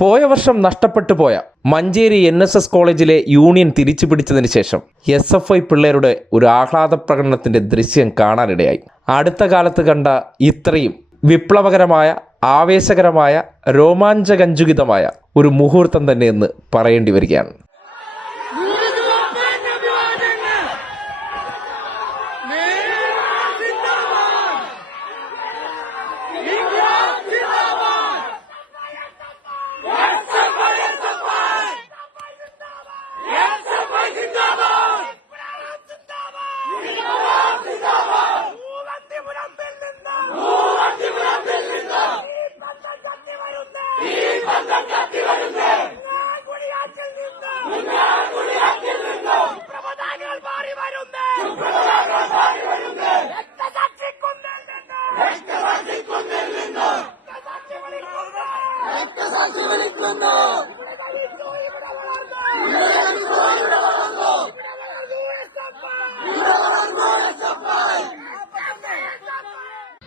പോയ വർഷം നഷ്ടപ്പെട്ടു പോയ മഞ്ചേരി എൻ എസ് എസ് കോളേജിലെ യൂണിയൻ തിരിച്ചു പിടിച്ചതിന് ശേഷം എസ് എഫ് ഐ പിള്ളേരുടെ ഒരു ആഹ്ലാദ പ്രകടനത്തിന്റെ ദൃശ്യം കാണാനിടയായി. അടുത്ത കാലത്ത് കണ്ട ഇത്രയും വിപ്ലവകരമായ ആവേശകരമായ രോമാഞ്ചകഞ്ചുകിതമായ ഒരു മുഹൂർത്തം തന്നെ എന്ന് പറയേണ്ടി വരികയാണ്.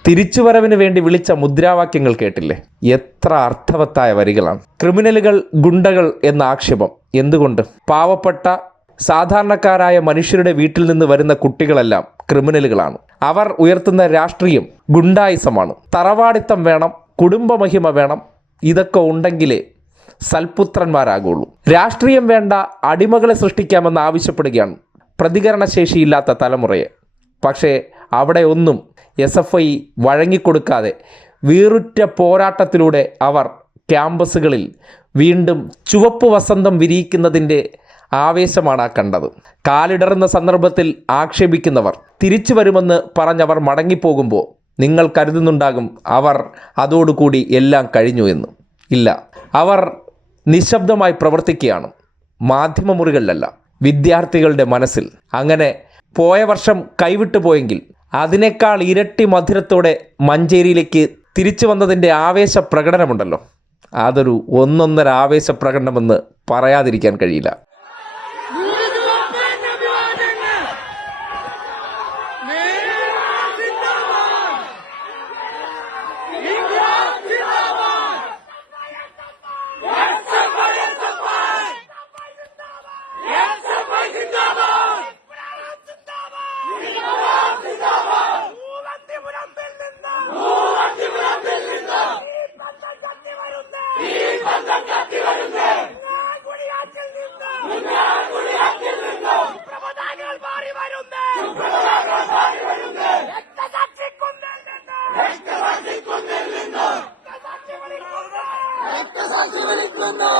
തിരിച്ചുവരവിന് വേണ്ടി വിളിച്ച മുദ്രാവാക്യങ്ങൾ കേട്ടില്ലേ? എത്ര അർത്ഥവത്തായ വരികളാണ്. ക്രിമിനലുകൾ ഗുണ്ടകൾ എന്ന ആക്ഷേപം. എന്തുകൊണ്ട്? പാവപ്പെട്ട സാധാരണക്കാരായ മനുഷ്യരുടെ വീട്ടിൽ നിന്ന് വരുന്ന കുട്ടികളെല്ലാം ക്രിമിനലുകളാണ്. അവർ ഉയർത്തുന്ന രാഷ്ട്രീയം ഗുണ്ടായിസമാണ്. തറവാടിത്തം വേണം കുടുംബമഹിമ വേണം ഇതൊക്കെ ഉണ്ടെങ്കിലേ സൽപുത്രന്മാരാകുള്ളൂ. രാഷ്ട്രീയം വേണ്ട അടിമകളെ സൃഷ്ടിക്കാമെന്ന് ആവശ്യപ്പെടുകയാണ് പ്രതികരണശേഷിയില്ലാത്ത തലമുറയെ. പക്ഷേ അവിടെ ഒന്നും എസ് എഫ് ഐ വഴങ്ങിക്കൊടുക്കാതെ വീറുറ്റ പോരാട്ടത്തിലൂടെ അവർ ക്യാമ്പസുകളിൽ വീണ്ടും ചുവപ്പ് വസന്തം വിരിയിക്കുന്നതിന്റെ ആവേശമാണ് കണ്ടത്. കാലിടറുന്ന സന്ദർഭത്തിൽ ആക്ഷേപിക്കുന്നവർ തിരിച്ചു വരുമെന്ന് പറഞ്ഞവർ മടങ്ങിപ്പോകുമ്പോൾ നിങ്ങൾ കരുതുന്നുണ്ടാകും അവർ അതോടുകൂടി എല്ലാം കഴിഞ്ഞു എന്ന്. ഇല്ല അവർ നിശബ്ദമായി പ്രവർത്തിക്കുകയാണ്. മാധ്യമമുറികളിലല്ല വിദ്യാർത്ഥികളുടെ മനസ്സിൽ. അങ്ങനെ പോയ വർഷം കൈവിട്ടു പോയെങ്കിൽ അതിനേക്കാൾ ഇരട്ടി മധുരത്തോടെ മഞ്ചേരിയിലേക്ക് തിരിച്ചു വന്നതിന്റെ ആവേശ പ്രകടനമുണ്ടല്ലോ. അതൊരു ഒന്നൊന്നര ആവേശ പ്രകടനമെന്ന് പറയാതിരിക്കാൻ കഴിയില്ല. രക്തസാക്ഷി വിളിക്കുന്നു